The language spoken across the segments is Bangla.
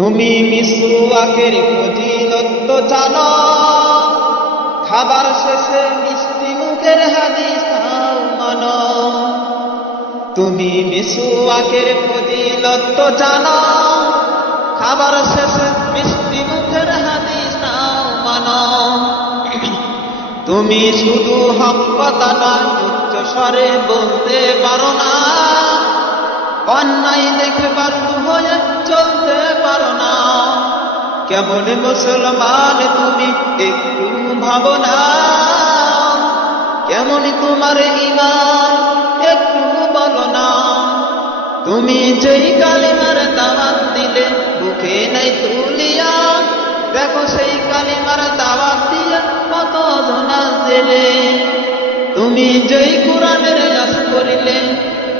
তুমি মিসওয়াকের ফজিলত তো জানো, খাবার শেষে মিষ্টি মুখের হাদিস নাও মানো। তুমি মিসওয়াকের ফজিলত তো জানো, খাবার শেষে মিষ্টি মুখের হাদিস নাও মানো। তুমি শুধু হক কথা নয় উচ্চ স্বরে বলতে পারো না, অন্যায় দেখে বাধ্য হয়ে চলতে পারো না। কেমন মুসলমান তুমি একটু ভাবো না, কেমন তোমার ঈমান একটু বলো না। তুমি যেই কালিমার দাওয়াত দিলে বুকে নাই তুলিয়া, দেখো সেই কালিমার দাওয়াত দিয়ে কত জনা দিলে। তুমি যেই কোরআনের ইয়াস করিলে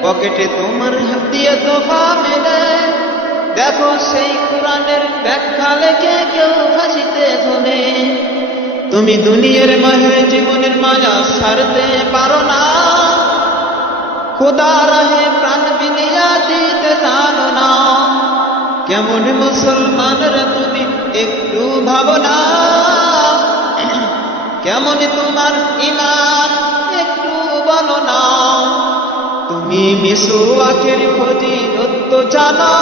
পকেটে তোমার হাত দিয়ে তোফা মেলে, দেখো সেই কোরআনের ব্যাখ্যা লেখে কেউ ফাঁসিতে ঝোলে। তুমি দুনিয়ার মাঝে জীবনের মায়া ছাড়তে পারো না, খোদা রাহে প্রাণ বিলিয়া দিতে জানো না। কেমন মুসলমানরা তুমি একটু ভাবো না, কেমন তোমার ঈমান একটু বলো না। তুমি মিসওয়াকের ফজিলত তো জানো,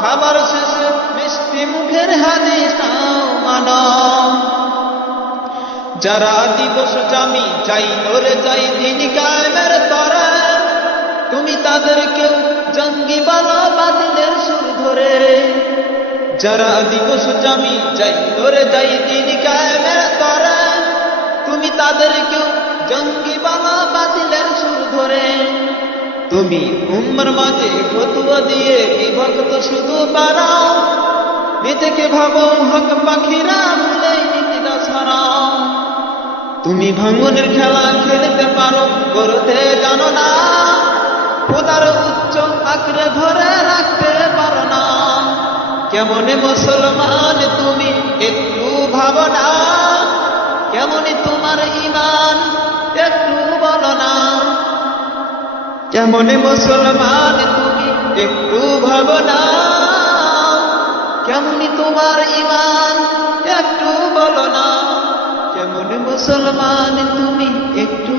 খাবার শেষে মিষ্টি মুখের হাদিস নাও মানো। যারা দিবস জামি যাই ওরে যাই দিন কায়েমের তরে, তুমি তাদেরকেও জঙ্গি বলো বাতিলের সুর ধরে। যারা দিবস জামি যাই ওরে যাই দিন কায়েমের তরে, তুমি তাদেরকেও জঙ্গি বলো বাতিলের সুর ধরে। তুমি উম্মার মাঝে ফতোয়া দিয়ে বিভক্ত শুধু বাড়াও, নিজেকে ভাবো হক পাখিরা ভুলে নীতিটা ছড়াও। তুমি ভাঙনের খেলা খেলতে পারো করতে জানো না, খোদার উচ্চ আঁকড়ে ধরে রাখতে পারো না। কেমন মুসলমান তুমি একটু ভাবো না, কেমন তোমার ঈমান একটু বলো না। কেমন মুসলমান তুমি একটু ভাবো না, কেমন তোমার ঈমান একটু বলো না। কেমন মুসলমান তুমি একটু